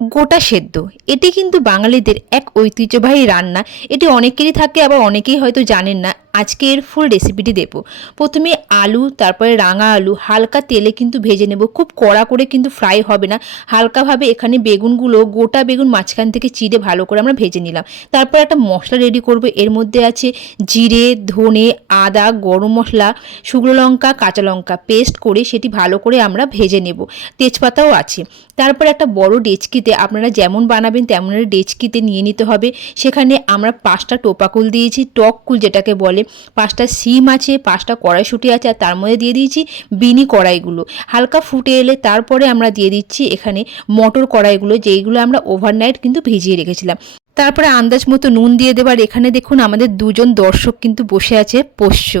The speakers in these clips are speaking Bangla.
গোটা সেদ্ধ এটি কিন্তু বাঙালিদের এক ঐতিহ্যবাহী রান্না। এটি অনেকেরই থাকে, আবার অনেকেই হয়তো জানেন না। আজকে এর ফুল রেসিপিটি দেব। প্রথমে আলু, তারপরে রাঙা আলু হালকা তেলে কিন্তু ভেজে নেব। খুব কড়া করে কিন্তু ফ্রাই হবে না, হালকাভাবে। এখানে বেগুনগুলো, গোটা বেগুন মাঝখান থেকে চিড়ে ভালো করে আমরা ভেজে নিলাম। তারপর একটা মশলা রেডি করব। এর মধ্যে আছে জিরে, ধনে, আদা, গরম মশলা, শুকনো লঙ্কা, কাঁচা লঙ্কা পেস্ট করে সেটি ভালো করে আমরা ভেজে নেব। তেজপাতাও আছে। তারপর একটা বড় ডেচকিতে, আপনারা যেমন বানাবেন তেমন ডেচকিতে নিয়ে নিতে হবে। সেখানে আমরা 5টা টোপাকুল দিয়েছি, টক কুল যেটাকে বলে। 5টা সিম আছে, 5টা কড়াইশুঁটি আছে, আর তার মধ্যে দিয়ে দিয়েছি বিনি কড়াইগুলো। হালকা ফুটে এলে তারপরে আমরা দিয়ে দিচ্ছি এখানে মটর কড়াইগুলো, যেইগুলো আমরা ওভারনাইট কিন্তু ভিজিয়ে রেখেছিলাম। তারপরে আন্দাজ মতো নুন দিয়ে দেবার। এখানে দেখুন আমাদের দুজন দর্শক কিন্তু বসে আছে পোষ্য।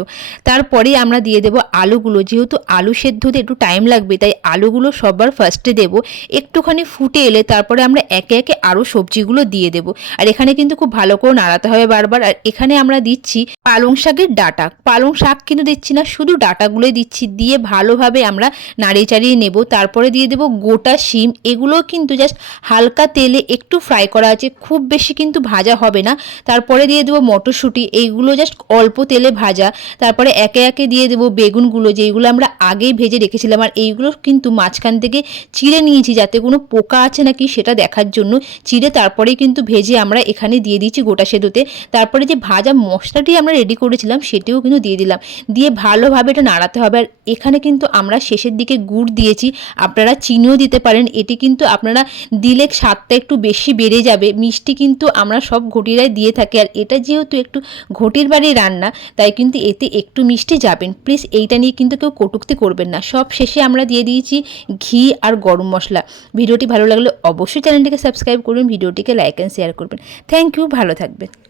তারপরেই আমরা দিয়ে দেব আলুগুলো। যেহেতু আলু সেদ্ধ হতে একটু টাইম লাগবে, তাই আলুগুলো সবার ফার্স্টে দেব। একটুখানি ফুটে এলে তারপরে আমরা একে একে আরও সবজিগুলো দিয়ে দেব। আর এখানে কিন্তু খুব ভালো করে নাড়াতে হবে বারবার। আর এখানে আমরা দিচ্ছি পালং শাকের ডাঁটা। পালং শাক কিন্তু দিচ্ছি না, শুধু ডাঁটাগুলোই দিচ্ছি। দিয়ে ভালোভাবে আমরা নাড়িয়ে চাড়িয়ে নেব। তারপরে দিয়ে দেব গোটা শিম। এগুলোও কিন্তু জাস্ট হালকা তেলে একটু ফ্রাই করা আছে, খুব বেশি কিন্তু ভাজা হবে না। তারপরে দিয়ে দেবো মটরশুঁটি, এইগুলো জাস্ট অল্প তেলে ভাজা। তারপরে একে একে দিয়ে দেবো বেগুনগুলো, যেইগুলো আমরা আগেই ভেজে রেখেছিলাম। আর এইগুলো কিন্তু মাঝখান থেকে চিড়ে নিয়েছি, যাতে কোনো পোকা আছে নাকি সেটা দেখার জন্য চিড়ে তারপরেই কিন্তু ভেজে আমরা এখানে দিয়ে দিচ্ছি গোটা সেদ্ধতে। তারপরে যে ভাজা মশলাটি আমরা রেডি করেছিলাম সেটিও কিন্তু দিয়ে দিলাম। দিয়ে ভালোভাবে এটা নাড়াতে হবে। আর এখানে কিন্তু আমরা শেষের দিকে গুড় দিয়েছি, আপনারা চিনিও দিতে পারেন। এটি কিন্তু আপনারা দিলে স্বাদটা একটু বেশি বেড়ে যাবে। মিষ্টি কিন্তু আমরা সব ঘটিরাই দিয়ে থাকি। আর এটা যেহেতু একটু ঘটির বাড়ির রান্না, তাই কিন্তু এতে একটু মিষ্টি যাবেন। প্লিজ এইটা নিয়ে কিন্তু কেউ কটূক্তি করবেন না। সব শেষে আমরা দিয়ে দিয়েছি ঘি আর গরম মশলা। ভিডিওটি ভালো লাগলে অবশ্যই চ্যানেলটিকে সাবস্ক্রাইব করবেন, ভিডিওটিকে লাইক অ্যান্ড শেয়ার করবেন। থ্যাংক ইউ, ভালো থাকবেন।